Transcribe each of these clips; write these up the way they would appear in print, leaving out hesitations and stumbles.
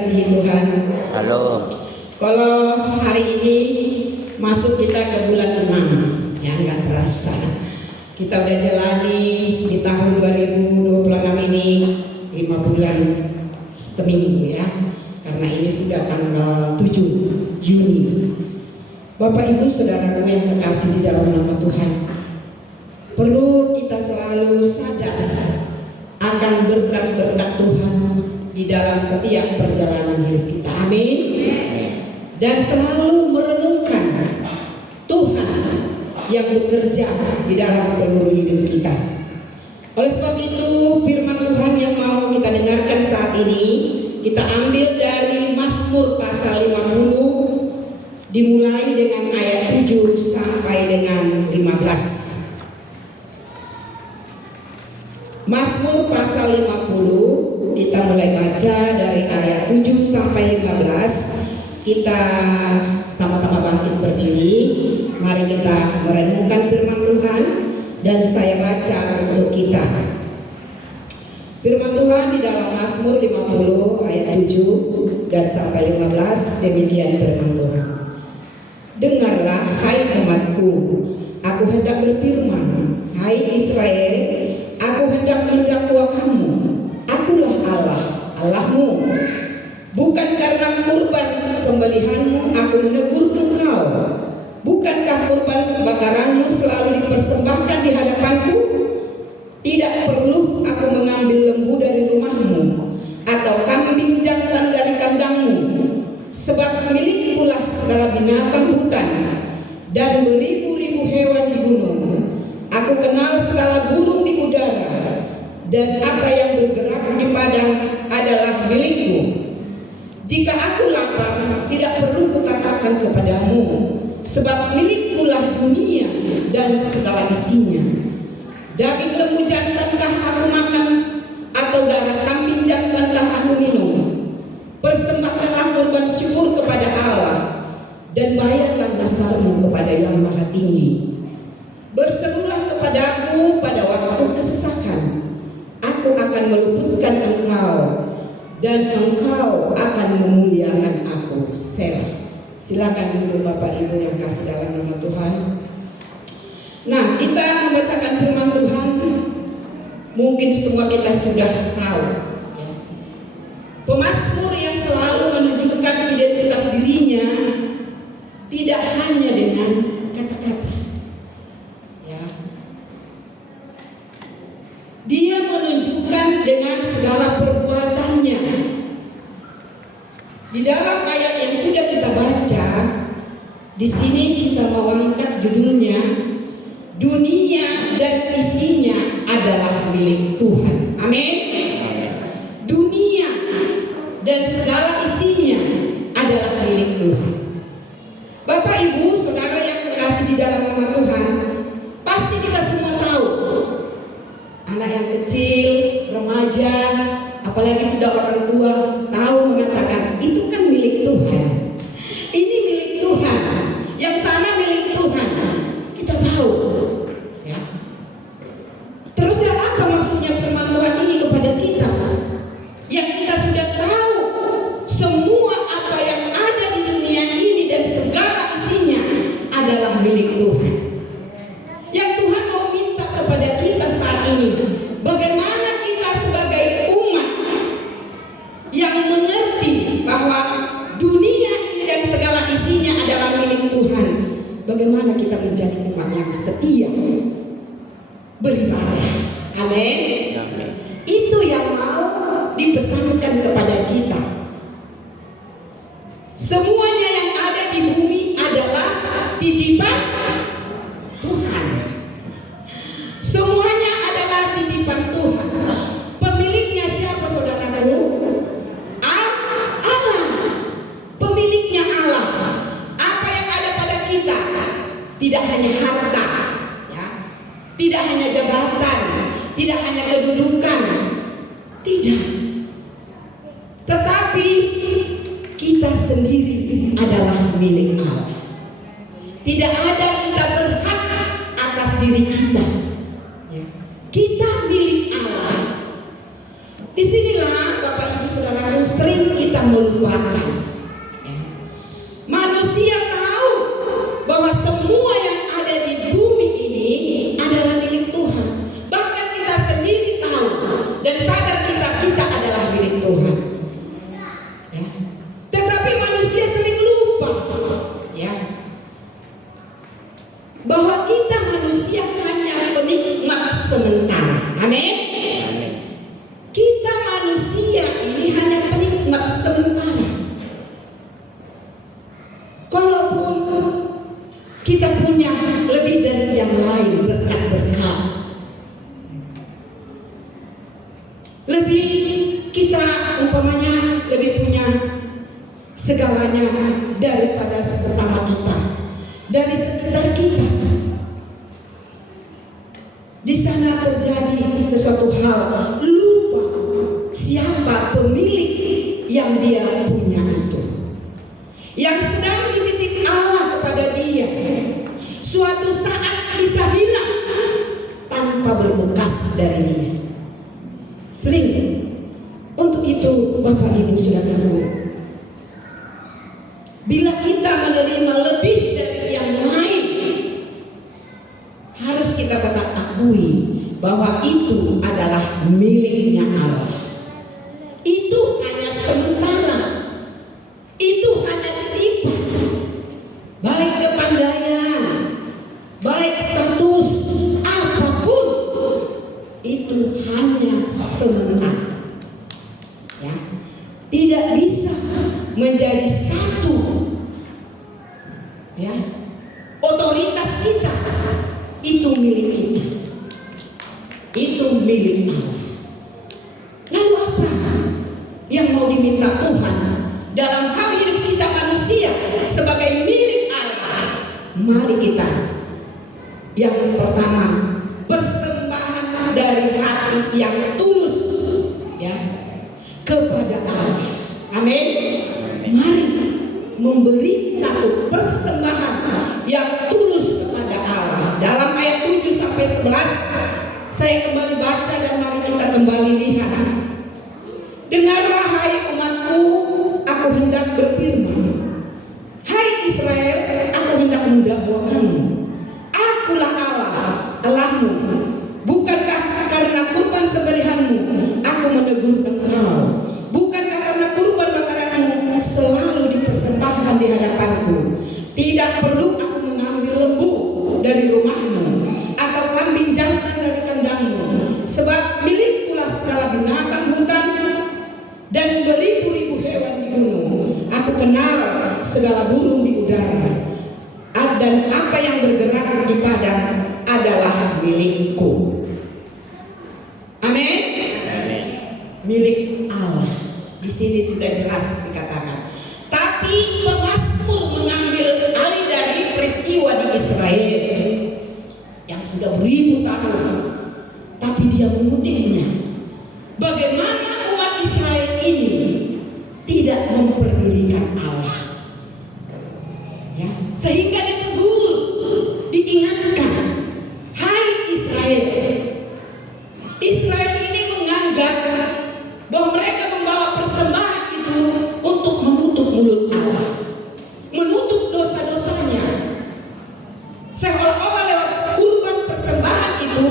dikasihi Tuhan. Halo. Kalau hari ini masuk kita ke bulan 6, ya nggak terasa. Kita udah jalani di tahun 2026 ini 5 bulan seminggu ya. Karena ini sudah tanggal 7 Juni. Bapak Ibu Saudaraku yang terkasih di dalam nama Tuhan, perlu kita selalu sadar akan berkat-berkat Tuhan di dalam setiap perjalanan hidup kita. Amin. Dan selalu merenungkan Tuhan yang bekerja di dalam seluruh hidup kita. Oleh sebab itu, firman Tuhan yang mau kita dengarkan saat ini kita ambil dari Mazmur pasal 50, dimulai dengan ayat 7 sampai dengan 15. Mazmur pasal 50, kita mulai baca dari ayat 7 sampai 15. Kita sama-sama bangkit berdiri. Mari kita merenungkan firman Tuhan dan saya baca untuk kita. Firman Tuhan di dalam Mazmur 50 ayat 7 dan sampai 15, demikian firman Tuhan. Dengarlah hai umatku, aku hendak berfirman, hai Israel, aku hendak mendakwa kamu, akulah Allah, Allahmu. Bukan karena kurban sembelihanmu aku menegur engkau. Bukankah kurban bakaranmu selalu dipersembahkan di hadapanku? Tidak perlu aku mengambil lembu dari rumahmu atau kambing jantan dari kandangmu. Sebab milikkulah segala binatang hutan dan beribu-ribu hewan di gunung. Aku kenal segala burung di udara, dan apa yang bergerak di padang adalah milikku. Jika aku lapar, tidak perlu kukatakan kepadamu, sebab milikkulah dunia dan segala isinya. Daging lembu jantankah aku makan, atau darah kambing jantankah aku minum? Persembahkanlah kurban syukur kepada Allah, dan bayarlah nasarmu kepada Yang Maha Tinggi. Berserulah kepadaku pada waktu kesesakan, aku akan meluputkan engkau, dan engkau akan memuliakan aku. Selah. Silakan duduk Bapak Ibu yang kasih dalam nama Tuhan. Nah, kita membacakan firman Tuhan, mungkin semua kita sudah tahu. Pemazmur yang selalu menunjukkan identitas dirinya tidak hanya dengan kata-kata. Ya. Dia menunjukkan dengan segala perbuatannya. Di dalam ayat yang sudah kita baca, di sini kita mau angkat judulnya, dunia dan isinya adalah milik Tuhan. Amin. Dunia dan segala isinya adalah milik Tuhan. Bapak Ibu Saudara yang terkasih di dalam nama Tuhan, pasti kita semua tahu, anak yang kecil, remaja, apalagi sudah orang tua, tahu mengatakan itu kan milik Tuhan, ini milik Tuhan, yang sana milik Tuhan. Kita tahu ya. Terus apa maksudnya firman Tuhan ini kepada kita? Yang kita sudah tahu semua apa yang ada di dunia ini dan segala isinya adalah milik Tuhan. Yang Tuhan mau minta kepada kita saat ini, bagaimana kita sebagai umat yang mengerti bahwa dunia ini dan segala isinya adalah milik Tuhan, bagaimana kita menjadi umat yang setia beribadah. Amin. Itu yang mau dipesankan kepada kita. Semuanya yang ada di bumi adalah titipan Tuhan. Semuanya adalah titipan Tuhan. Pemiliknya siapa saudaraku? Allah. Pemiliknya Allah. Apa yang ada pada kita tidak hanya harta, ya. Tidak hanya jabatan, tidak hanya kedudukan, tidak. Tetapi kita sendiri adalah milik Allah. Tidak ada kita berhak atas diri kita. Kita milik Allah. Disinilah Bapak Ibu Saudaraku sering kita kita melupakan. Ya. Manusia tahu bahwa semua yang ada di bumi ini adalah milik Tuhan. Bahkan kita sendiri tahu dan sadar kita adalah milik Tuhan. Ya. Tetapi manusia sering lupa, ya, bahwa kita manusia hanya penikmat sementara. Amin. Kita manusia ini hanya penikmat sementara. Kalaupun kita punya lebih dari yang lain berkat-berkat, lebih kita umpamanya lebih punya segalanya daripada sesama kita, dari sekitar kita. Di sana terjadi sesuatu hal, lupa siapa pemilik yang dia punya itu, yang sedang dititip Allah kepada dia. Suatu saat bisa hilang tanpa berbekas dari dia. Sering. Untuk itu Bapak Ibu Saudaraku, bila kita menerima lebih dari yang lain, harus kita tetap akui bahwa itu adalah miliknya Allah. Itu hanya sementara. Itu hanya titipan. Baik kepandaian, baik status, apapun, itu hanya sementara. Ya. Tidak bisa menjadi satu. Ya. Otoritas kita itu milik kita. Itu milik Allah. Lalu apa yang mau diminta Tuhan dalam hal hidup kita manusia sebagai milik Allah? Mari kita, yang pertama, persembahan dari hati yang tulus, ya, kepada Allah. Amin. Mari memberi satu persembahan yang tulus kepada Allah. Dalam ayat 7 sampai 11 saya kembali baca dan mari kita kembali lihat. Dengarlah hai umatku, aku hendak berfirman. Hai Israel, aku hendak mendakwakanmu. Akulah Allah, Allahmu. Bukankah karena kurban sembelihanmu aku menegur engkau? Bukankah karena kurban bakaranmu selalu dipersembahkan di hadapanku? Tidak perlu aku mengambil lembu dari rumahmu atau kambing jantan dari kandangmu, sebab milikkulah segala binatang hutan dan beribu-ribu hewan di gunung. Aku kenal segala burung di udara, dan apa yang bergerak di padang adalah milikku. Amin. Milik Allah. Di sini sudah jelas dikatakan. Tapi pemazmur mengambil alih dari peristiwa di Israel yang sudah beribu tahun, tapi dia mengutipnya. Bagaimana umat Israel ini tidak memperdulikan Allah, ya, sehingga ditegur, diingatkan, hai Israel. Israel ini menganggap bahwa mereka membawa persembahan itu untuk menutup mulut Allah, menutup dosa-dosanya, seolah-olah lewat kurban persembahan itu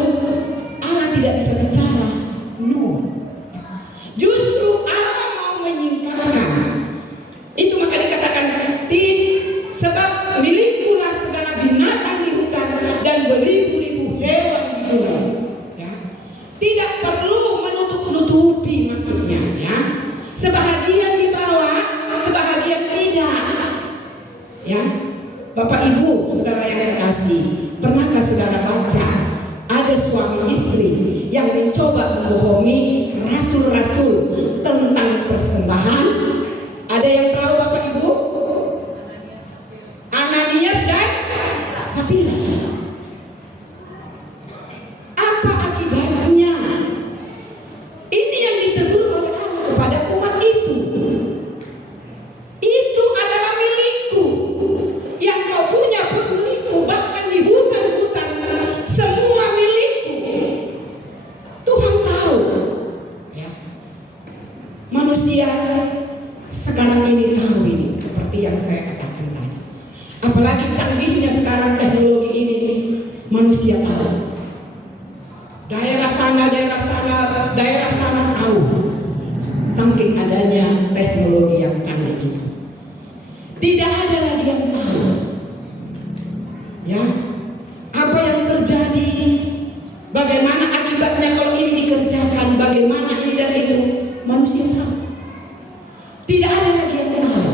Allah tidak bisa bicara. No, justru Allah mau menyingkapkan itu. Maka dikatakan, sebab milikkulah segala binatang di hutan dan beribu-ribu hewan di gunung. Ya. Tidak perlu menutup-nutupi maksudnya, ya. Sebahagian dibawa, sebahagian tidak. Ya, Bapak Ibu, saudara yang kekasih, pernahkah saudara baca ada suami istri yang mencoba membohongi rasul-rasul tentang persembahan? Ada yang tahu Bapak Ibu? Ananias dan Sapira. Apa akibatnya? Ini yang ditegur oleh Allah kepada umat itu. Itu adalah milikku. Yang kau punya pun milikku. Bahkan di hutan-hutan semua milikku. Tuhan tahu, ya. sekarang ini tahu ini seperti yang saya katakan tadi. Apalagi canggihnya sekarang teknologi ini, manusia tahu. Daerah sana tahu. Saking adanya teknologi yang canggih ini. Tidak ada lagi yang tahu. Ya, apa yang terjadi? Bagaimana akibatnya kalau ini dikerjakan? Bagaimana ini dan itu? Manusia tahu. Tidak ada lagi yang tahu.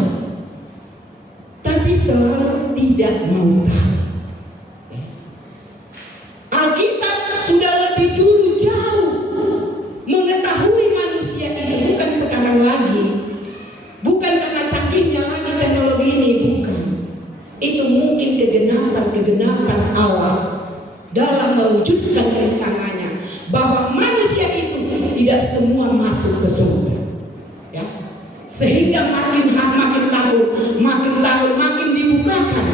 Tapi selalu tidak mau tahu. Alkitab sudah lebih dulu jauh mengetahui manusia ini, bukan sekarang lagi. Bukan karena canggihnya lagi teknologi ini, bukan. Itu mungkin kegenapan Allah dalam mewujudkan rencananya bahwa manusia itu tidak semua masuk ke surga. Ya. Sehingga makin tahun makin dibukakan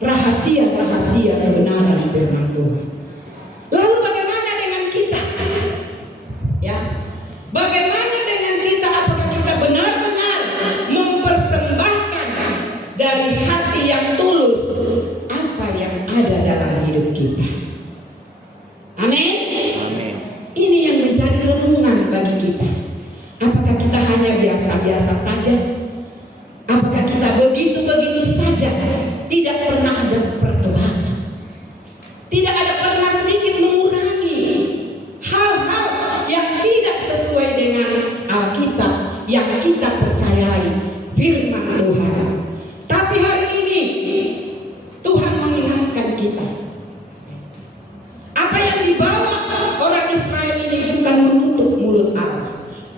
rahasia-rahasia kebenaran firman Tuhan. Lalu bagaimana dengan kita? Ya. Bagaimana dengan kita? Apakah kita benar-benar mempersembahkan dari hati yang tulus apa yang ada dalam hidup kita? Amin. Amin. Ini yang menjadi renungan bagi kita. Apakah kita hanya biasa-biasa saja? Apakah kita begitu-begitu saja? Tidak pernah ada pertobatan. Tidak ada pernah sedikit mengurangi hal-hal yang tidak sesuai dengan Alkitab yang kita percayai firman Tuhan. Tapi hari ini Tuhan mengingatkan kita. Apa yang dibawa orang Israel ini bukan menutup mulut Allah.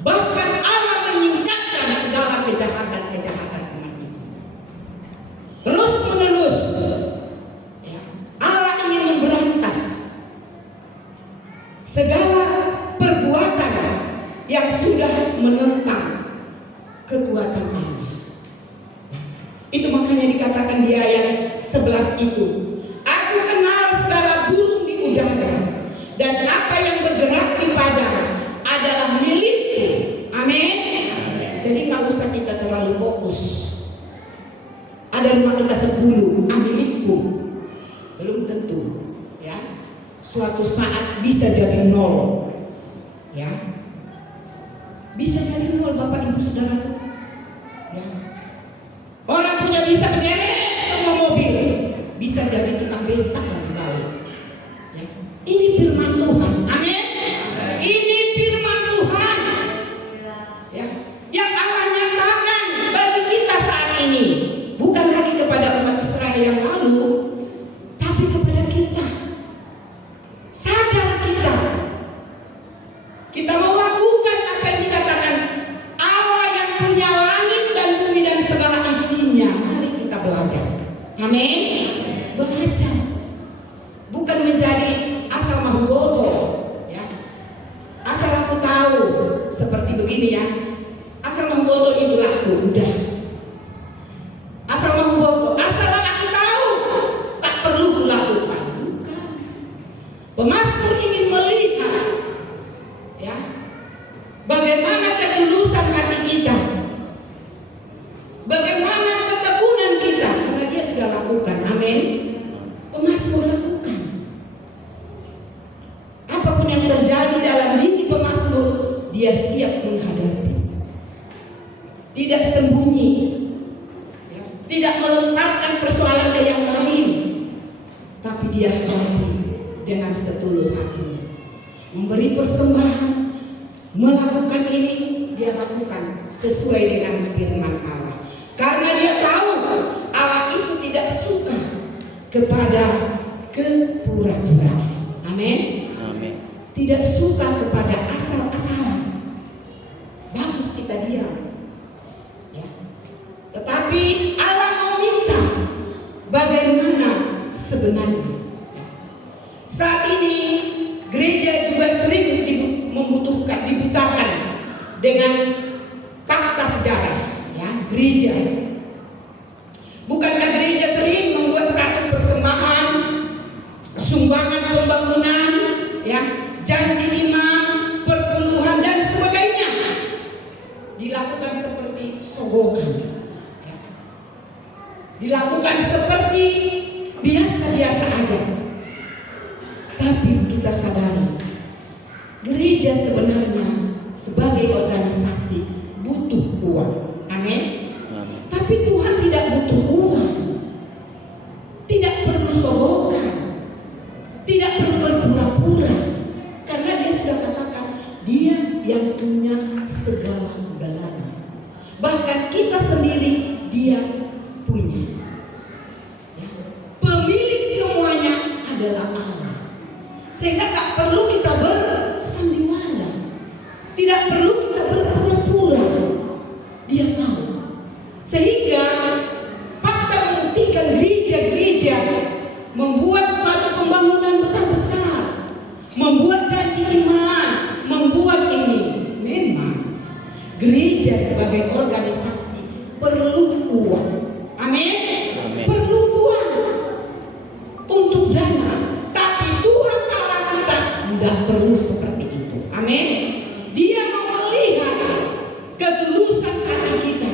Bahkan Allah menyingkapkan segala kejahatan-kejahatan umat itu. Terus menerus ya, Allah ingin memberantas segala perbuatan yang sudah menentang kekuatan Allah. Itu makanya dikatakan di ayat 11 itu, aku kenal segala burung di udara dan apa yang bergerak di padang adalah milikku. Amin. Jadi nggak usah kita terlalu fokus. Ada rumah kita 10, milikku. Belum tentu, ya. Suatu saat bisa jadi 0, ya. Bisa jadi 0, Bapak Ibu Saudara. Ya. Orang punya bisa berderet semua mobil, bisa jadi tukang becak lagi balik. Ya. Ini firman Tuhan. Amin. Ini firman Tuhan. Ya. Yang Allah nyatakan bagi kita saat ini. Bukan lagi kepada umat Israel yang lalu, tapi kepada kita. Sadar kita. Kita mau lakukan apa yang dikatakan Allah yang punya langit dan bumi dan segala isinya. Mari kita belajar. Amin. Belajar. Bukan menjadi asal mahuboto, ya. Asal aku tahu seperti begini ya. Asal mahuboto itu laku, udah. Asal mahuboto, asal aku tahu, tak perlu kulakukan. Bukan. Pemazmur ingin melihat, ya, bagaimana ketulusan hati kita, bagaimana ketekunan kita, karena dia sudah lakukan. Amin. Pemazmur lakukan. Apapun yang terjadi dalam diri pemazmur, dia siap menghadapi. Tidak sembunyi, ya. Tidak melemparkan persoalan ke yang lain, tapi dia hadapi dengan setulus hatinya. Memberi persembahan, melakukan ini, dia lakukan sesuai dengan firman Allah. Karena dia tahu Allah itu tidak suka kepada kepura-puraan. Amin. Amin. Tidak suka kepada asal-asalan. Bagus kita diam, ya. Tetapi Allah mau minta bagaimana sebenarnya. Saat ini gereja juga sering dibutakan dengan fakta sejarah, ya, gereja. Bukankah gereja sering membuat satu persembahan, sumbangan pembangunan, ya, janji imam, perpuluhan dan sebagainya, dilakukan seperti seperti sogokan, ya. Dilakukan seperti biasa-biasa aja. Tapi kita sadari, gereja sebenarnya sebagai organisasi butuh uang. Amin. Tapi Tuhan tidak butuh uang. Tidak perlu sogokan. Tidak perlu berpura-pura. Karena dia sudah katakan, dia yang punya segala-galanya. Bahkan kita sendiri dia punya. Ya. Pemilik semuanya adalah Allah. Sehingga tak perlu kita bersandiwara. Tidak perlu kita berpura-pura. Dia tahu. Sehingga fakta membuktikan gereja-gereja membuat suatu pembangunan besar-besar, membuat janji iman, membuat ini. Memang gereja sebagai organisasi perlu uang. Amin. Perlu uang untuk dana. Tapi Tuhan Allah kita tidak perlu seperti itu. Amin. Dia mau melihat ketulusan hati kita.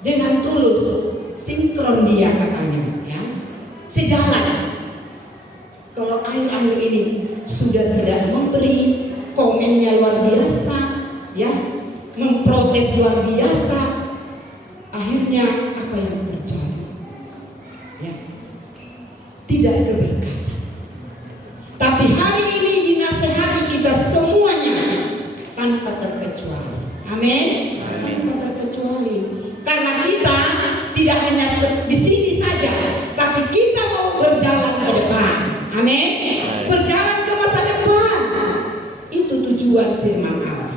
Dengan tulus, sinkron dia katanya, ya, sejalan. Kalau akhir-akhir ini sudah tidak memberi, komennya luar biasa, ya, memprotes luar biasa, akhirnya apa yang terjadi? Ya, tidak keberkatan. Tapi hari ini dinasehati kita semuanya tanpa terkecuali. Amin. Tanpa terkecuali. Karena kita tidak hanya di sini saja, tapi kita mau berjalan ke depan. Amin. Berjalan ke masa depan. Itu tujuan firman Allah.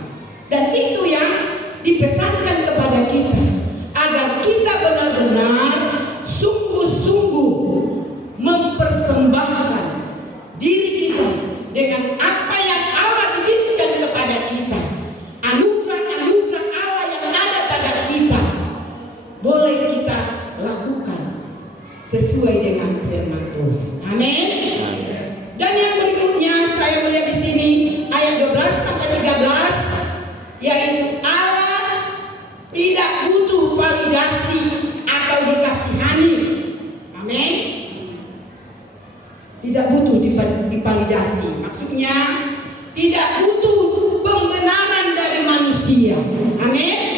Dan itu yang dipesankan kepada kita, agar kita benar-benar sungguh-sungguh mempersembahkan diri kita dengan apa yang Allah titipkan kepada kita. Anugerah-anugerah Allah yang ada pada kita boleh kita lakukan sesuai dengan firman Tuhan. Amin. Dan yang berikutnya saya melihat di sini ayat 12 sampai 13, yaitu Allah tidak butuh validasi atau dikasihani. Amin. Tidak butuh divalidasi. Maksudnya tidak butuh pembenaran dari manusia. Amin.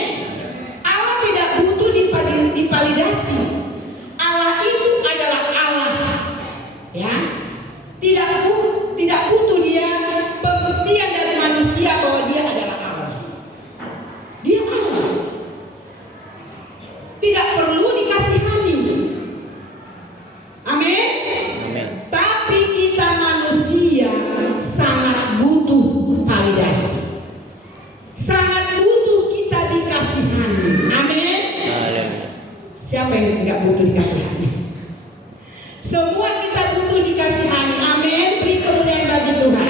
Divalidasi. Allah itu adalah Allah, ya. Tidak butuh dia pembuktian dari manusia bahwa dia adalah Allah. Dia Allah. Tidak perlu dikasihani. Amin. Tapi kita manusia sangat butuh validasi. Sangat butuh kita dikasihani. Amin. Siapa yang tidak butuh dikasihani? Semua kita butuh dikasihani. Amin. Beri kemuliaan bagi Tuhan.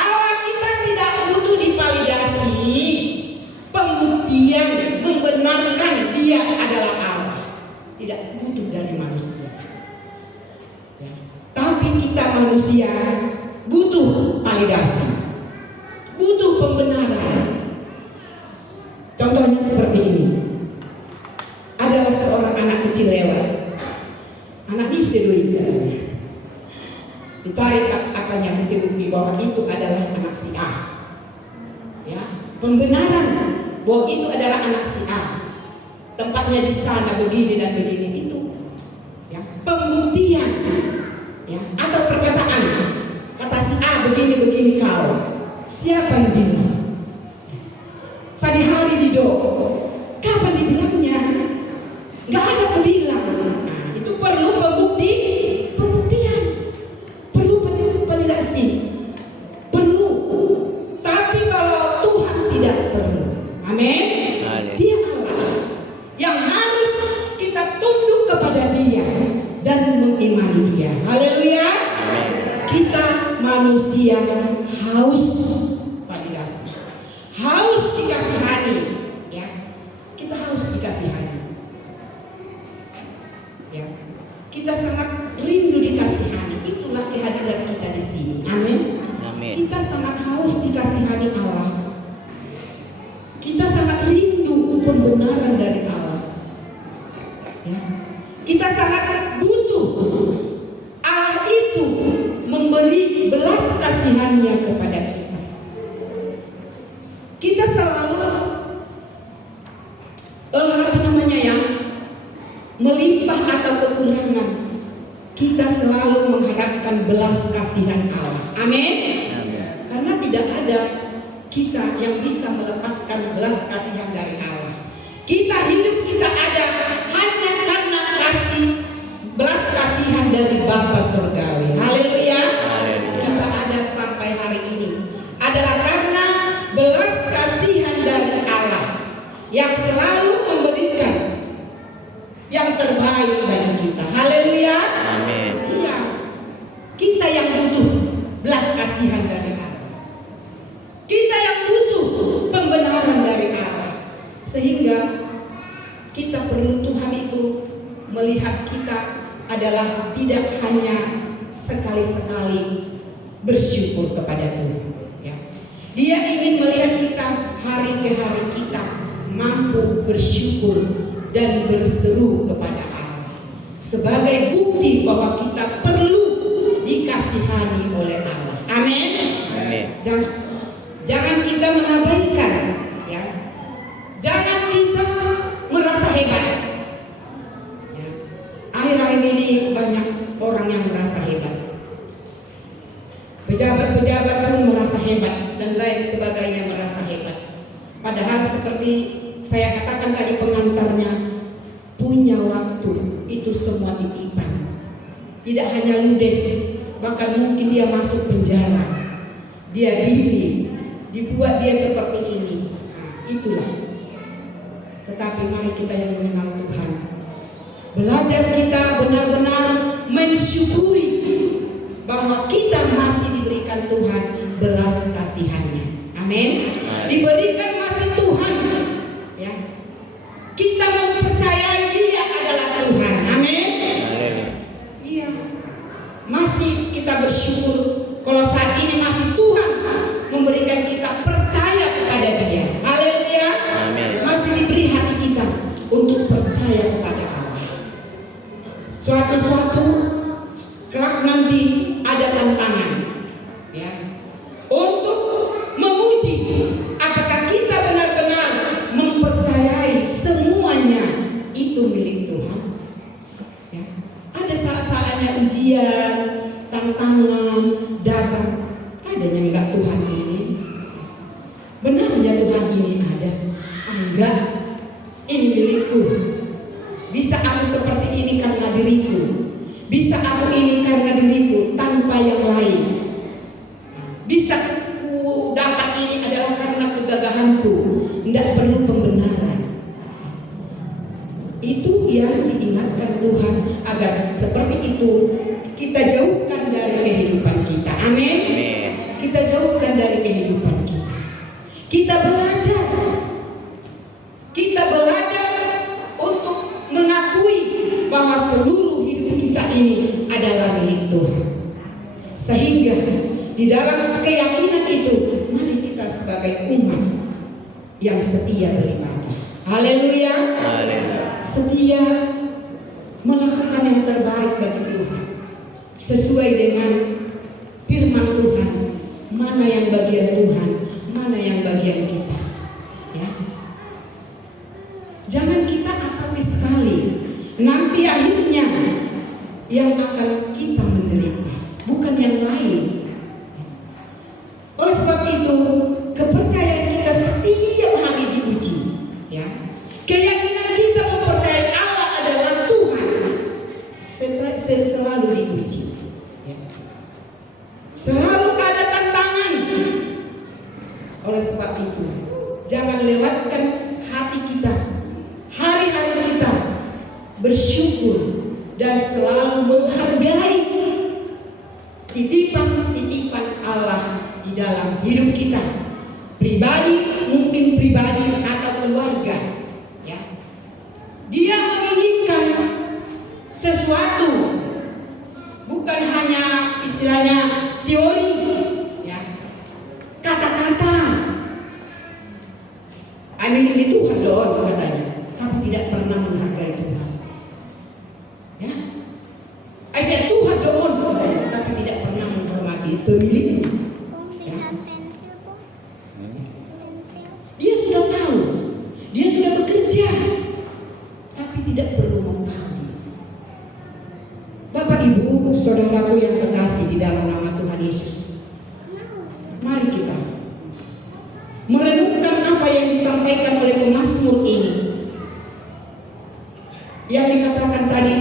Allah kita tidak butuh divalidasi, pembuktian membenarkan dia adalah Allah. Tidak butuh dari manusia, ya. Tapi kita manusia butuh validasi, butuh pembenaran. Contohnya seperti ini. Adalah seorang anak kecil lewat. Anak diseduikan. Dicari apanya, bukti-bukti bahwa itu adalah anak si A. Ya, pembenaran bahwa itu adalah anak si A. Tempatnya di sana begini dan begini itu. Ya, pembuktian. Ya, atau perkataan. Kata si A begini-begini kau. Siapa yang bilang? Tadi hari di kapan dibilangnya? Gak ada kebilang. Nah, itu perlu pembuktian, perlu validasi, perlu. Tapi kalau Tuhan tidak perlu. Amin. Dia Allah yang harus kita tunduk kepada Dia dan mengimani Dia. Haleluya. Kita manusia haus validasi, haus dikasihani, ya. Kita haus dikasihani, ya. Kita sangat rindu dikasihani. Itulah kehadiran kita di sini. Amin. Kita sangat haus dikasihani Allah. kita sangat rindu pembenaran dari Allah. Ya. Kita sangat butuh Allah itu memberi belas kasihannya kepada kita. Kita selalu melimpah atau kekurangan, kita selalu mengharapkan belas kasihan Allah. Amin. Karena tidak ada kita yang bisa melepaskan belas kasihan dari Allah. Kita hidup, kita ada hanya karena belas kasihan dari Bapa Surgawi. Haleluya. Kita ada sampai hari ini adalah karena belas kasihan dari Allah yang selalu memberikan yang terbaik bagi kita. Haleluya. Amin. Iya. Kita yang butuh belas kasihan dari Allah. Kita yang butuh pembenaran dari Allah. Sehingga kita perlu Tuhan itu melihat kita adalah tidak hanya sekali-sekali bersyukur kepada Tuhan. Ya. Dia ingin melihat kita hari ke hari kita mampu bersyukur dan berseru kepada Allah sebagai bukti bahwa kita perlu dikasihani oleh Allah. Amin. Amin. Jangan kita mengabaikan, ya. Jangan kita merasa hebat. Ya. Akhir-akhir ini banyak orang yang merasa hebat. Pejabat-pejabat pun merasa hebat dan lain sebagainya merasa hebat. Padahal seperti saya katakan tadi pengantarnya, punya waktu itu semua titipan. Tidak hanya ludes, bahkan mungkin dia masuk penjara, dia dibuat dia seperti ini. Nah, itulah. Tetapi mari kita yang mengenal Tuhan, belajar kita benar-benar mensyukuri bahwa kita masih diberikan Tuhan belas kasihannya. Amin. Diberikan masih Tuhan. Ya. Kita mempercayai Dia adalah Tuhan. Amin. Iya. Masih kita bersyukur kalau saat ini masih Tuhan memberikan kita percaya kepada Dia. Haleluya. Masih diberi hati kita untuk percaya kepada Allah. Suatu kelak nanti ada tantangan, ya, untuk menguji apakah kita benar-benar mempercayai semuanya itu milik Tuhan. Ya. Ada saat-saatnya ujian, tantangan, datang. Adanya enggak Tuhan ini? Benarnya Tuhan ini ada? Enggak. Ini milikku. Bisa aku seperti ini karena diriku. Bisa aku ini karena diriku tanpa yang lain. Bisa aku dapat ini adalah karena kegagahanku. Tidak perlu pembenaran. Itu yang diingatkan Tuhan agar seperti itu kita jauhkan dari kehidupan kita. Amin. Kita jauhkan dari kehidupan kita. Kita belajar. Kita belajar untuk mengakui bahwa seluruh hidup kita ini adalah milik Tuhan. Sehingga di dalam keyakinan itu, mari kita sebagai umat yang setia beribadah. Haleluya. Setia melakukan yang terbaik bagi Tuhan sesuai dengan firman Tuhan. Mana yang bagian Tuhan, mana yang bagian kita. Ya. Jangan kita apatis sekali. Nanti akhirnya yang akan kita menderita, bukan yang lain. Oleh sebab itu, kepercayaan kita setiap hari diuji. Ya. Keyakinan kita mempercayai Allah adalah Tuhan selalu diuji. Ya. Selalu ada tantangan. Oleh sebab itu, jangan lewatkan hati kita, hari-hari kita bersyukur dan selalu menghargai titipan-titipan Allah di dalam hidup kita, pribadi, mungkin pribadi atau keluarga. Ya. Dia menginginkan sesuatu, bukan hanya istilahnya teori, ya, kata-kata Ini Tuhan doang katanya, tapi tidak pernah menghargai Tuhan. Ya, saya Tuhan doang katanya, tapi tidak pernah menghormati pemiliknya. Ya. Dia sudah tahu, dia sudah bekerja, tapi tidak perlu mengetahui. Bapak Ibu, saudaraku yang kekasih di dalam nama Tuhan Yesus, mari kita merenungkan apa yang disampaikan oleh pemazmur ini, yang dikatakan tadi,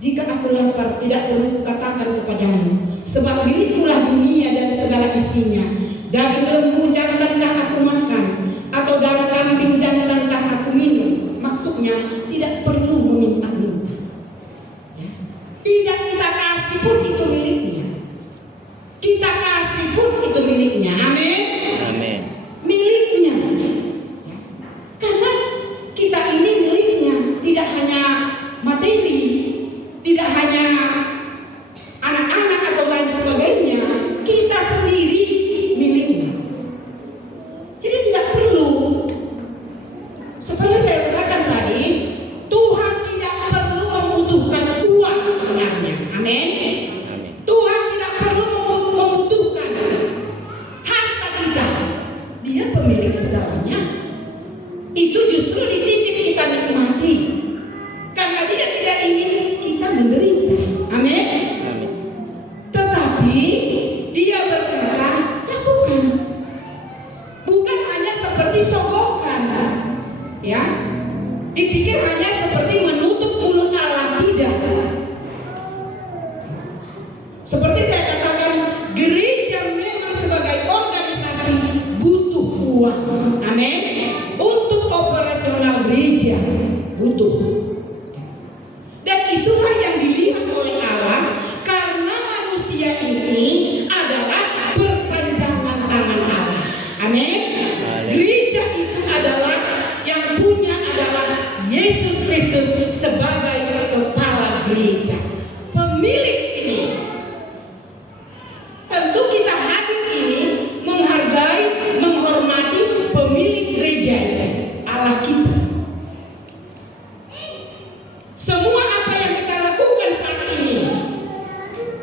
jika aku lapar tidak perlu katakan kepadamu, sebab milikkulah dunia dan segala isinya. Daging lembu jantankah aku makan, atau darah kambing jantankah aku minum? Maksudnya tidak perlu meminta-minta. Ya. Tidak kita kasih pun itu miliknya. Kita kasih pun itu miliknya. Amin. Amin. Miliknya. Ya. Karena kita ini miliknya, tidak hanya materi, tidak hanya anak-anak atau lain sebagainya, kita sendiri miliknya. Jadi tidak perlu, seperti saya katakan tadi, Tuhan tidak perlu membutuhkan uang sebenarnya. Amin. Tuhan tidak perlu membutuhkan harta kita. Dia pemilik segalanya. Itu justru dititip kita nikmati, karena dia tidak ingin kita menderita. Amin. Tetapi dia berkata, lakukan. Bukan hanya seperti sogokan, ya. Dipikir hanya seperti menutup mulut Allah, tidak. Seperti saya katakan, gereja memang sebagai organisasi butuh uang. Amin. Untuk operasional gereja butuh. Dan itulah yang dilihat oleh Allah, karena manusia ini adalah perpanjangan tangan Allah. Amin. Gereja itu adalah yang punya adalah Yesus Kristus sebagai kepala gereja. Pemilik ini. Tentu kita hadir ini menghargai, menghormati pemilik gereja ini, Allah kita. Semua apa yang kita lakukan saat ini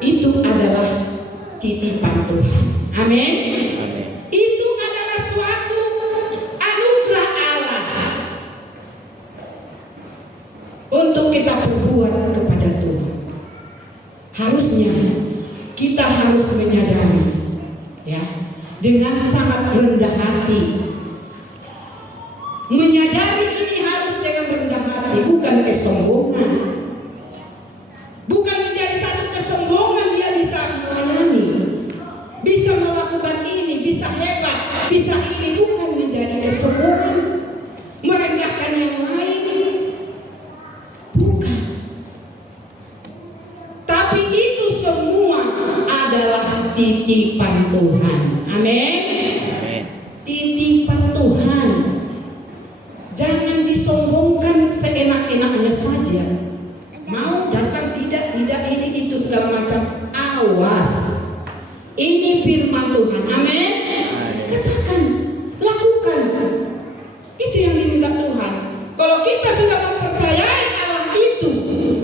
itu adalah titipan Tuhan. Amin. Itu adalah suatu anugerah Allah untuk kita perbuat kepada Tuhan. Harusnya kita harus menyadari, ya, dengan sangat rendah hati. Menyadari ini harus dengan rendah hati, bukan kesombongan. Bukan menjadi satu kesombongan dia bisa melayani, bisa melakukan ini, bisa hebat, bisa ini. Bukan menjadi kesombongan, merendahkan yang lain. Bukan. Tapi itu semua adalah titipan Tuhan. Amin. Titipan Tuhan. Jangan disombongkan seenak-enaknya saja. Mau datang tidak ini itu segala macam. Awas. Ini firman Tuhan. Amin. Katakan, lakukan. Itu yang diminta Tuhan. Kalau kita sudah mempercayai Allah itu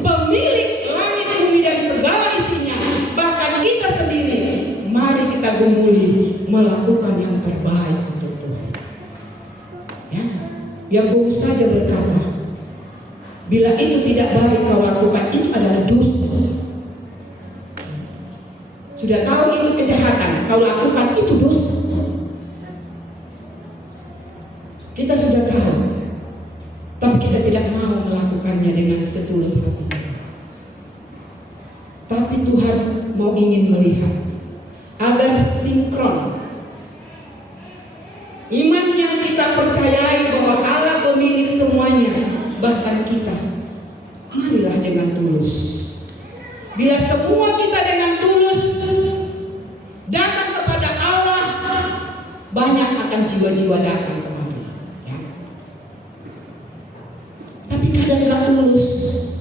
pemilik langit bumi dan segala isinya, bahkan kita sendiri, mari kita gumuli melakukan yang terbaik untuk Tuhan. Ya. Yakobus saja berkata, bila itu tidak baik kau lakukan, itu adalah dosa. Sudah tahu itu kejahatan, kau lakukan, itu dosa. Kita sudah tahu, tapi kita tidak mau melakukannya dengan setulus hati. Tapi Tuhan mau ingin melihat agar sinkron iman yang kita percayai bahwa Allah pemilik semuanya, bahkan kita, marilah dengan tulus. Bila semua kita dengan tulus datang kepada Allah, banyak akan jiwa-jiwa datang kemari. Ya. Tapi kadang gak tulus,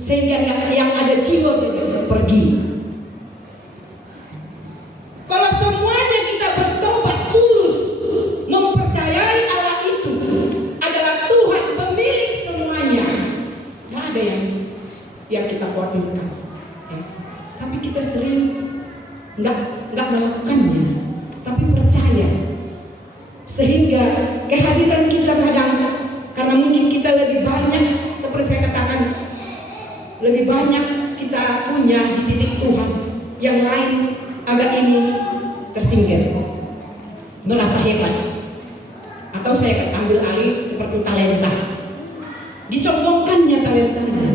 sehingga yang ada jiwa jadi pergi. Kalau semuanya kita bertobat tulus, mempercayai Allah itu, nggak melakukannya, tapi percaya. Sehingga kehadiran kita kadang, karena mungkin kita lebih banyak, seperti saya katakan, lebih banyak kita punya di titik Tuhan, yang lain agak ini tersingkir, merasa hebat, atau saya ambil alih seperti talenta, disombongkannya talentanya,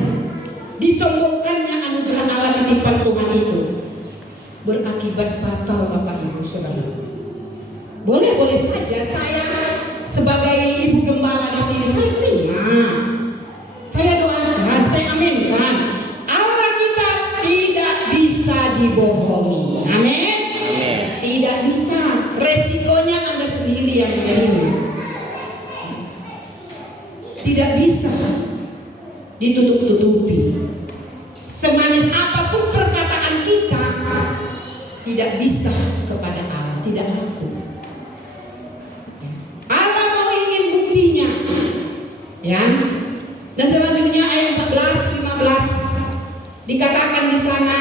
disombongkannya anugerah Allah titipan Tuhan itu, berakibat fatal Bapak Ibu Saudara. Boleh saja saya sebagai ibu gembala di sini saya terima, saya doakan, saya aminkan. Allah kita tidak bisa dibohongi. Amin. Tidak bisa. Resikonya Anda sendiri yang menerima. Tidak bisa ditutup-tutupi. Semanis apapun perkataan kita, tidak bisa kepada Allah, tidak laku. Allah mau ingin buktinya, ya. Dan selanjutnya ayat 14-15 dikatakan di sana,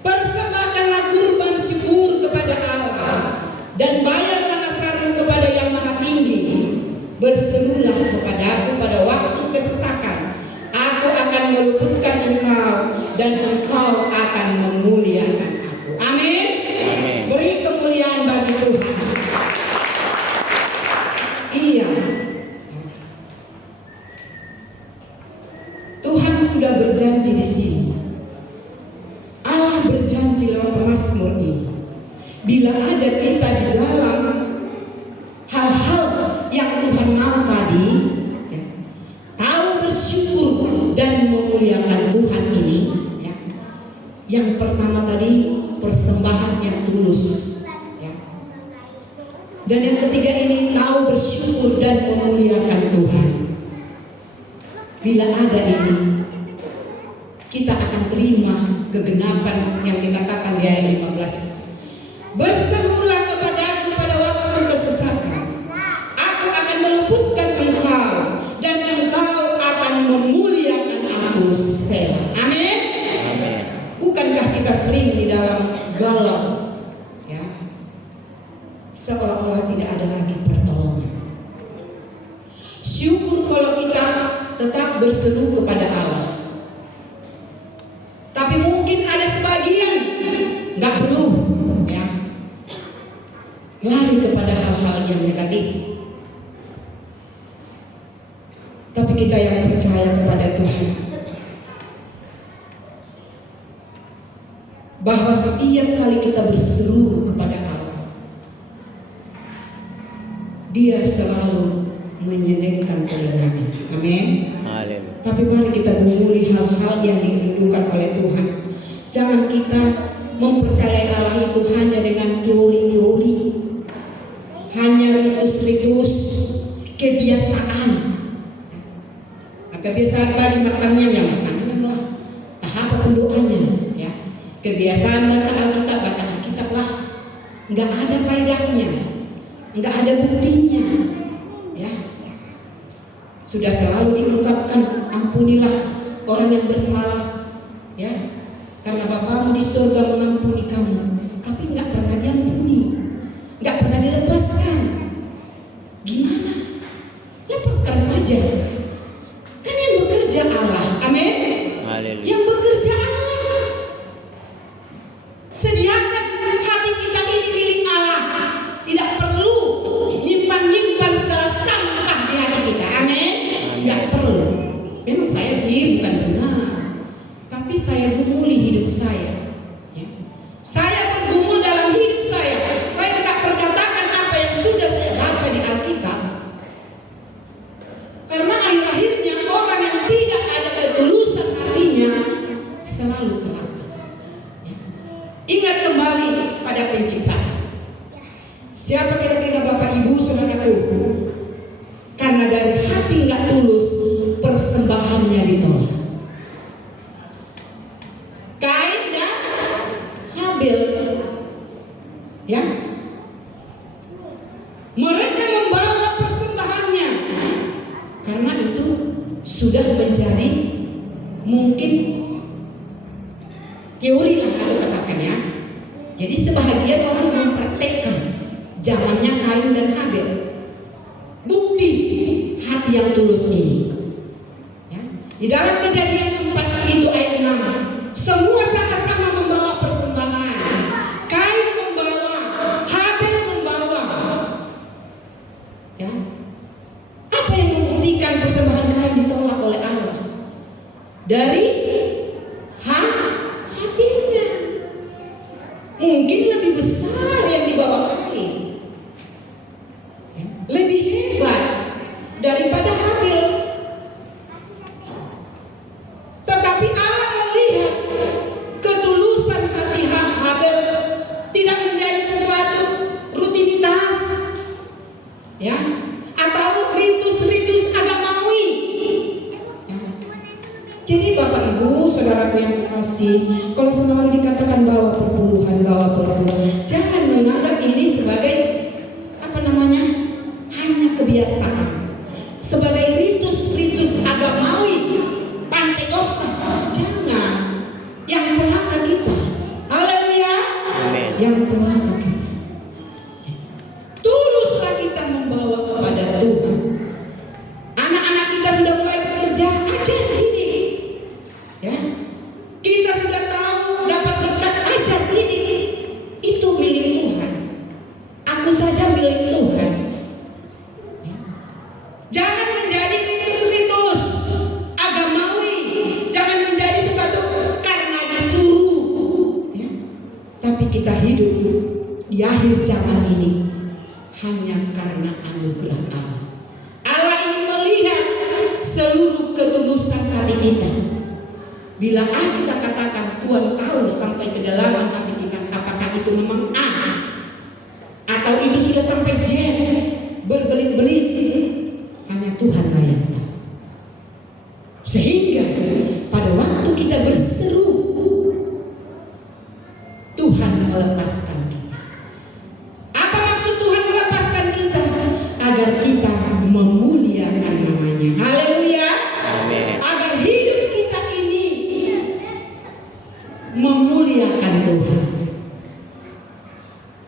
persembahkanlah kurban syukur kepada Allah dan bayarlah nasarmu kepada yang maha tinggi. Berserulah kepadaku pada waktu kesesakan, aku akan meluputkan engkau dan engkau akan memuliakan aku. Amin. Beri kemuliaan bagi Tuhan. Iya, Tuhan sudah berjanji di sini. Allah berjanji lewat pemazmur ini, bila ada kita di dalam hal-hal yang Tuhan mau tadi, ya, tahu bersyukur dan memuliakan Tuhan ini, ya. Yang pertama tadi persembahan yang tulus, ya. Dan yang ketiga ini tahu bersyukur dan memuliakan Tuhan. Bila ada ini, kita akan terima kegenapan yang dikatakan di ayat 15. Berserulah kepadaku pada waktu kesesakan, aku akan meluputkan engkau dan engkau akan memuliakan aku. Selah. Amin. Bukankah kita sering di dalam galau, ya, seolah-olah tidak ada lagi pertolongan. Syukur kalau kita tetap berseru kepada Allah. Tapi mungkin ada sebagian nggak perlu, ya, lari kepada hal-hal yang negatif. Tapi kita yang percaya kepada Tuhan, bahwa setiap kali kita berseru kepada Allah, Dia selalu menyenangkan telinganya. Amin. Tapi mari kita gumuli hal-hal yang dirindukan oleh Tuhan. Jangan kita mempercayai Allah itu hanya dengan teori-teori, hanya ritus-ritus, kebiasaan. Kebiasaan bagi matangnya yang lah, tahap pendoanya, ya. Kebiasaan baca Alkitab lah, nggak ada faedahnya, nggak ada buktinya, ya. Sudah selalu diungkapkan, ampunilah orang yang bersalah, ya, karena Bapamu di surga mengampuni kamu. Tapi nggak pernah diampuni, nggak pernah dilepaskan. Gimana? Lepaskan saja. Kan yang bekerja Allah. Amin. Yang bekerja Allah. Sediakan hati kita ini milik Allah. Tidak perlu nyimpan segala sampah di hati kita. Amin. Tidak perlu. Memang saya sih bukan benar, tapi saya gumuli hidup saya, ya. Saya bergumul dalam hidup saya. Saya tidak perkatakan apa yang sudah saya baca di Alkitab, karena akhir-akhirnya orang yang tidak ada ketulusan hatinya selalu celaka, ya. Ingat kembali pada penciptaan. Siapa kira-kira Bapak Ibu saudaraku? Karena dari hati nggak tulus, persembahannya ditolak. Kain dan Habil, ya, mereka membawa persembahannya karena itu sudah menjadi mungkin teori lah atau katakan, ya, Jadi sebahagian orang mempraktekkan zamannya Kain dan Habel. Bukti hati yang tulus ini. Ya. Di dalam Kejadian 4 itu ayat 6, semua sama-sama membawa persembahan. Kain membawa, Habel membawa. Ya. Apa yang membuktikan persembahan Kain ditolak oleh Allah? Dari hatinya. Mungkin lebih besar yang dibawa Kain, lebih hebat daripada Habel. Tetapi Allah melihat ketulusan hati Habel, tidak menjadi sesuatu rutinitas, ya, atau ritus-ritus agamawi. Ya. Jadi Bapak Ibu, saudaraku yang kekasih, kalau selalu dikatakan bawa perpuluhan, jangan menganggap ini sebagai hanya kebiasaan, sebagai ritus-ritus agamawi, Pantekosta. Jangan, yang celaka kita. Haleluya. Yang celaka kita. Tuluslah kita membawa kepada Tuhan. Anak-anak kita sudah mulai bekerja, ajar didik. Ya. Kita sudah tahu dapat berkat, ajar didik. Itu milik Tuhan. Aku saja milik Tuhan. Ya. Jangan menjadi ritus-ritus agamawi. Jangan menjadi sesuatu karena disuruh. Ya. Tapi kita hidup di akhir zaman ini hanya karena anugerah Allah. Allah ingin melihat seluruh ketulusan hati kita. Bila kita katakan Tuhan tahu sampai kedalaman hati kita, apakah itu memang A atau itu sudah sampai Z, berbelit-belit, hanya Tuhan yang tahu. Sehingga pada waktu kita berseru, Tuhan melepaskan kita. Apa maksud Tuhan melepaskan kita? Agar kita memuliakan namanya. Haleluya. Amin. Agar hidup kita ini memuliakan Tuhan.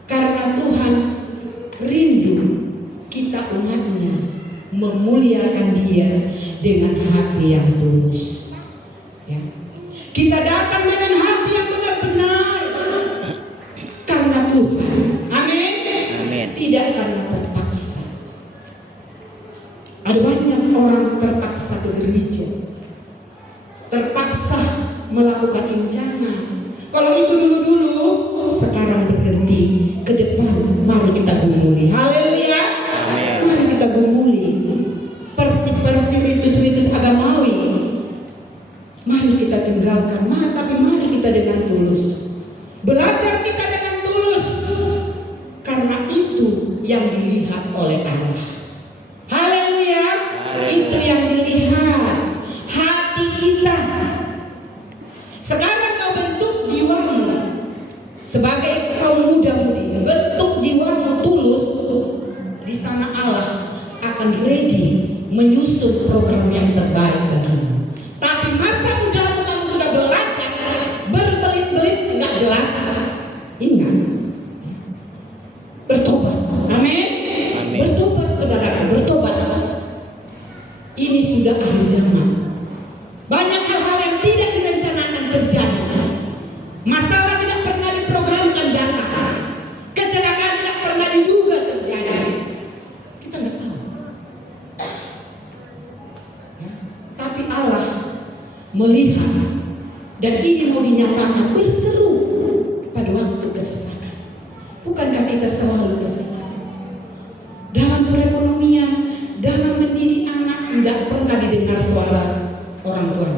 Karena Tuhan rindu kita umatnya memuliakan Dia dengan hati yang tulus. Ya. Kita datang dengan hati yang benar-benar karena Tuhan. Amin. Amin. Tidak karena terpaksa. Ada banyak orang terpaksa ke gereja, terpaksa melakukan ini. Jangan. Kalau itu dulu-dulu, sekarang berhenti. Ke depan mari kita gumuli. Haleluya. Mari kita gumuli persi ritus-ritus agamawi. Mari kita tinggalkan. Tapi mari kita dengan tulus. Belajar kita dengan tulus. Karena itu yang dilihat oleh Allah. Haleluya. Itu yang dilihat. Hati kita. Sekarang kau bentuk jiwamu sebagai kaum muda-mudi, bentuk jiwamu tulus. Di sana Allah akan ready menyusun program yang terbaik bagimu. Tapi masa mudamu kamu sudah belajar berbelit-belit nggak jelas, ingat, bertobat. Amin. Bertobat saudara, bertobat. Ini sudah akhir zaman. Banyak hal-hal yang tidak direncanakan terjadi. Masalah tidak pernah diprogramkan datang. Kecelakaan tidak pernah diduga terjadi. Kita nggak tahu. Ya. Tapi Allah melihat dan ini mau dinyatakan, berseru pada waktu kesesakan. Bukankah kita selalu kesesakan? Dalam perekonomian, dalam mendidik anak, tidak pernah didengar suara orang tua.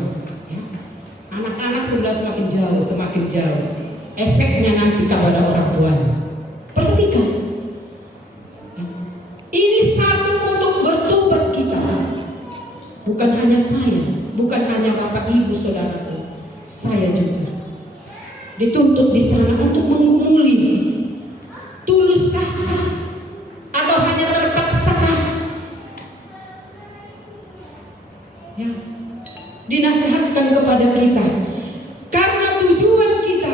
Ya. Anak-anak sudah semakin jauh. Efeknya nanti kepada orang tua. Perhatikan. Ya. Ini satu untuk bertobat kita. Bukan hanya saya, bukan hanya Bapak Ibu Saudaraku. Saya juga dituntut di sana untuk menggumuli. Tuluskah atau hanya terpaksakah? Ya. Dinasihatkan kepada kita karena tujuan kita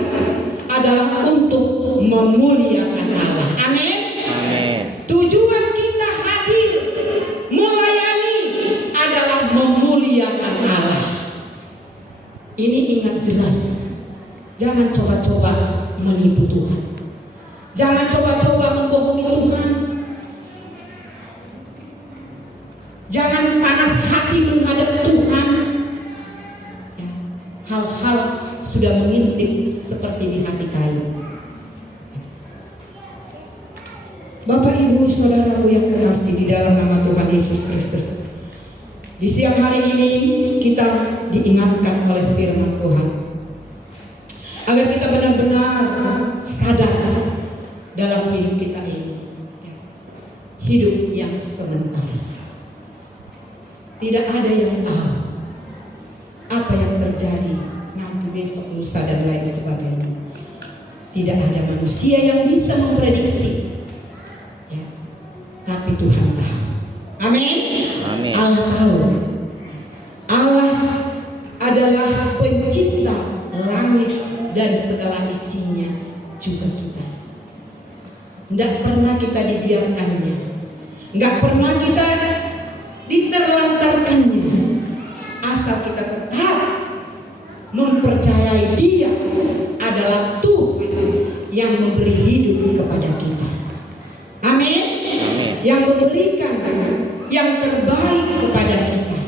adalah untuk memuliakan Allah. Amin. Amin. Tujuan kita hadir melayani adalah memuliakan Allah. Ini ingat jelas. Jangan coba-coba menipu Tuhan. Jangan coba-coba membohongi Tuhan. Jangan panas hati menghadap Tuhan. Ya, hal-hal sudah mengintip seperti di hati kayu. Bapak, Ibu, saudaraku yang kekasih di dalam nama Tuhan Yesus Kristus, di siang hari ini kita diingatkan oleh firman Tuhan agar kita benar-benar sadar dalam hidup kita ini, hidup yang sementara. Tidak ada yang tahu apa yang terjadi nanti, besok, lusa, dan lain sebagainya. Tidak ada manusia yang bisa memprediksi, ya. Tapi Tuhan tahu. Amin. Amin. Allah tahu. Allah adalah pencipta langit dan segala isinya, juga kita. Tidak pernah kita dibiarkannya, nggak pernah kita diterlantarkannya, asal kita tetap mempercayai Dia adalah Tuhan yang memberi hidup kepada kita. Amin. Amin. Yang memberikan yang terbaik kepada kita.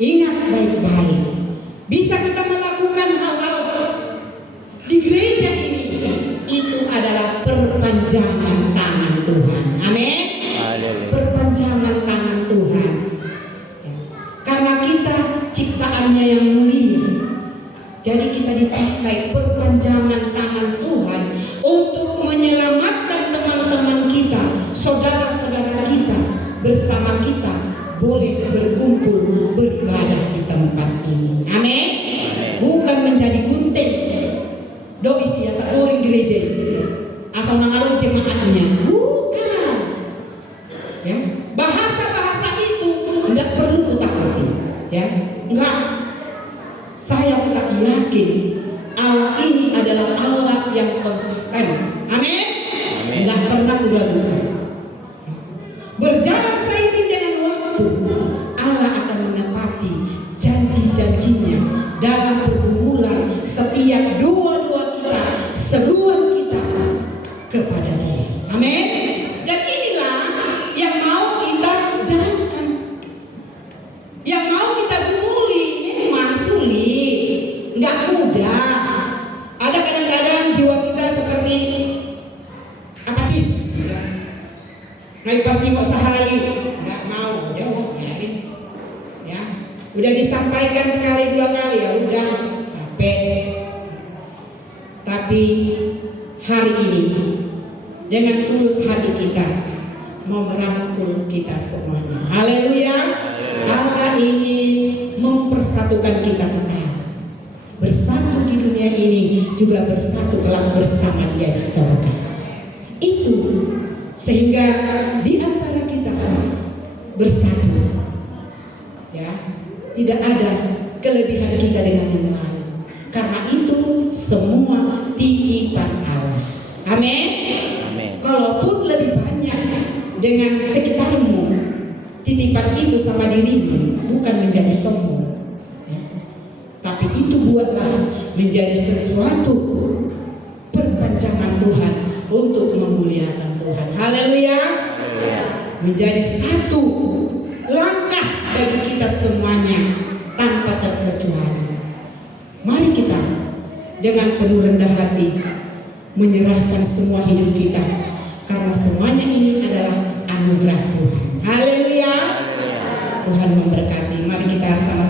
Ingat baik-baik, bisa kita melakukan hal-hal di gereja ini, itu adalah perpanjangan tangan Tuhan. Amin. Perpanjangan tangan Tuhan, ya. Karena kita ciptaannya yang mulia, jadi kita dipakai perpanjangan tangan Tuhan untuk menyelamatkan teman-teman kita, saudara-saudara kita, bersama kita boleh berkumpul beribadah di tempat ini. Amin. Bukan menjadi gunting doi siasa uring gereja asal nangarung jemaatnya, bukan, ya. Bahasa-bahasa itu tidak perlu kutakuti, ya. Enggak. Saya tetap yakin Allah ini adalah Allah yang konsisten. Amin. Tidak pernah kuragukan. Berjalan seiring dengan waktu, Allah akan menepati janji-janjinya dalam pergumulan setiap doa-doa kita, seruan kita kepada Dia. Amin. Dan inilah yang mau kita jalankan, yang mau kita gumuli. Memang sulit, nggak mudah. Ada kadang-kadang jiwa kita seperti apatis, nggak pasti mau sehari, nggak mau, udah mau biarin, ya. Udah disampaikan sekali dua kali, ya udah capek. Tapi hari ini dengan tulus hati kita mau merangkul kita semuanya. Haleluya. Allah ingin mempersatukan kita tetap bersatu di dunia ini, juga bersatu kelak bersama Dia di surga. Itu sehingga di antara kita bersatu, ya, tidak ada kelebihan kita dengan yang lain. Karena itu semua titipan Allah. Amin. Kalaupun lebih banyak dengan sekitarmu, titipan itu sama dirimu, bukan menjadi sombong, ya. Tapi itu buatlah menjadi sesuatu perpanjangan Tuhan untuk memuliakan Tuhan. Haleluya. Menjadi satu langkah bagi kita semuanya tanpa terkecuali. Mari kita dengan penuh rendah hati menyerahkan semua hidup kita, karena semuanya ini adalah anugerah Tuhan. Haleluya. Tuhan memberkati. Mari kita sama-sama